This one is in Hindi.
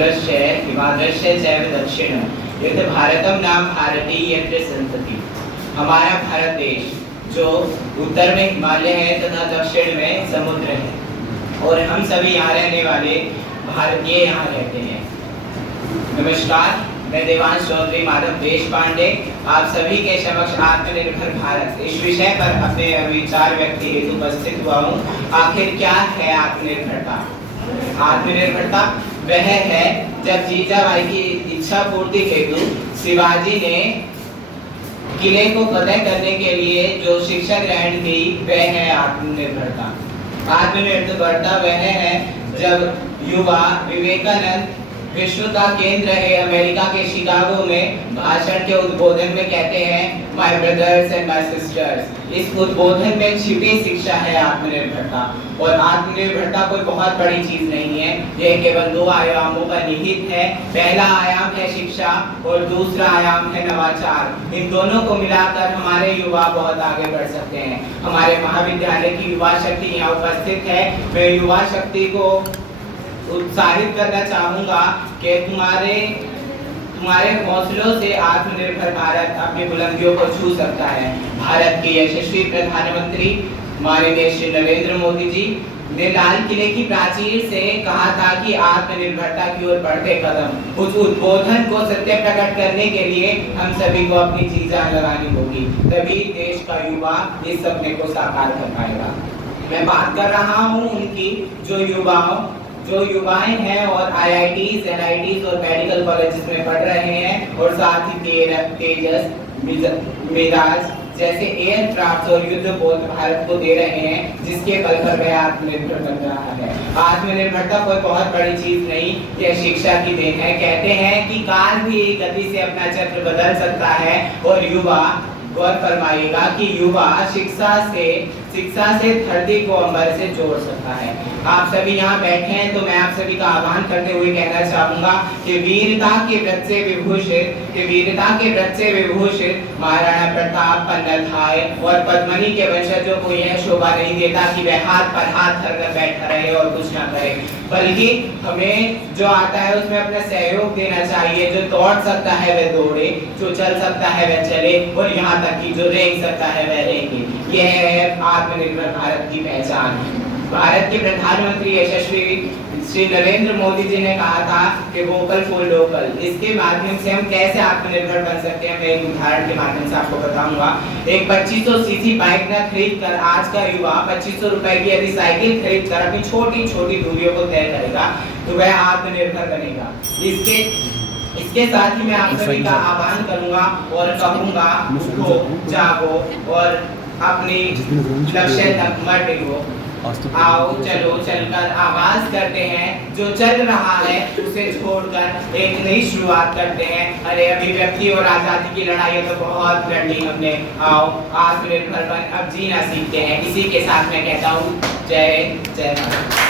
समुद्रस्य हिमाद्रस्य चैव दक्षिणं यत् भारतम नाम भारती यत्र संतति। हमारा भारत देश जो उत्तर में हिमालय है तथा दक्षिण में समुद्र है और हम सभी यहाँ रहने वाले भारतीय यहाँ रहते हैं। नमस्कार, मैं देवांश चौधरी माधव देशपांडे आप सभी के समक्ष आत्मनिर्भर भारत इस विषय पर अपने विचार व्यक्त हेतु उपस्थित हुआ हूँ। आखिर क्या है आत्मनिर्भरता? आत्मनिर्भरता वह है जब जीजाबाई की इच्छा पूर्ति हेतु शिवाजी ने किले को फतेह करने के लिए जो शिक्षा ग्रहण की, वह है आत्मनिर्भरता। आत्मनिर्भरता वह है जब युवा विवेकानंद विश्व का केंद्र है अमेरिका के शिकागो में भाषण के उद्बोधन में कहते हैं my brothers and my sister's. इस उद्बोधन में छिपी शिक्षा है आत्मनिर्भरता। और आत्मनिर्भरता कोई बहुत बड़ी चीज नहीं है, यह केवल दो आयामों पर निहित है। पहला आयाम है शिक्षा और दूसरा आयाम है नवाचार। इन दोनों को मिलाकर हमारे युवा बहुत आगे बढ़ सकते हैं। हमारे महाविद्यालय की युवा शक्ति यहाँ उपस्थित है। मैं युवा शक्ति को उत्साहित करना चाहूँगा कि तुम्हारे हौसलों से आत्मनिर्भर भारत अपनी बुलंदियों को छू सकता है। भारत के यशस्वी प्रधानमंत्री माननीय श्री नरेंद्र मोदी जी ने लाल किले की प्राचीर से कहा था कि आत्मनिर्भरता की ओर बढ़ते कदम। उस उद्बोधन को सत्य प्रकट करने के लिए हम सभी को अपनी जी जान लगानी होगी, तभी देश का युवा इस सपने को साकार कर पाएगा। मैं बात कर रहा हूँ उनकी जो युवाएं हैं और IITs, NITs और मेडिकल कॉलेजेस में पढ़ रहे हैं और साथ ही तेजस, मिराज जैसे एयरक्राफ्ट और युद्धपोत भारत को दे रहे हैं, जिसके बल पर वह आत्मनिर्भर बन रहा है। आत्मनिर्भरता कोई बहुत बड़ी चीज नहीं, यह शिक्षा की देन है। कहते हैं कि काल भी गति से अपना चक्र बदल सकता है और युवा गौर फरमाइएगा कि युवा शिक्षा से धरती को अंबर से जोड़ सकता है। आप सभी यहाँ बैठे हैं तो मैं आप सभी का आह्वान करते हुए कहना चाहूँगा कि वीरता के व्रत से विभूषित महाराणा प्रताप, पन्नाधाय और पद्मनी के वंशजों को यह शोभा नहीं देता कि वह हाथ पर हाथ धरकर बैठा रहे और कुछ ना करे, बल्कि हमें जो आता है उसमें अपना सहयोग देना चाहिए। जो दौड़ सकता है वह दौड़े, जो चल सकता है वह चले और यहाँ तक कि जो रेंग सकता है वह रेंगे। यह है आत्मनिर्भर भारत की पहचान। भारत के प्रधानमंत्री यशस्वी श्री नरेंद्र मोदी जी ने कहा था कि वोकल फॉर लोकल। इसके माध्यम से हम कैसे आत्मनिर्भर बन सकते हैं, मैं एक उदाहरण के माध्यम से आपको बताऊंगा। एक 2500 सीसी बाइक न खरीद कर आज का युवा 2500 रुपए की यदि साइकिल खरीद कर अपनी छोटी छोटी दूरियों को तय करेगा तो वह आत्मनिर्भर बनेगा। इसके साथ ही मैं आप सभी का आह्वान करूंगा और कहूंगा, उठो, जागो और अपनी लक्ष्य तक मत डिगो। आओ चलो चलकर आगाज करते हैं, जो चल रहा है उसे छोड़कर एक नई शुरुआत करते हैं। अरे अभिव्यक्ति और आजादी की लड़ाई तो बहुत लड़ी हमने, आओ आत्मनिर्भर बन अब जीना सीखते हैं। इसी के साथ मैं कहता हूँ जय जय भारत।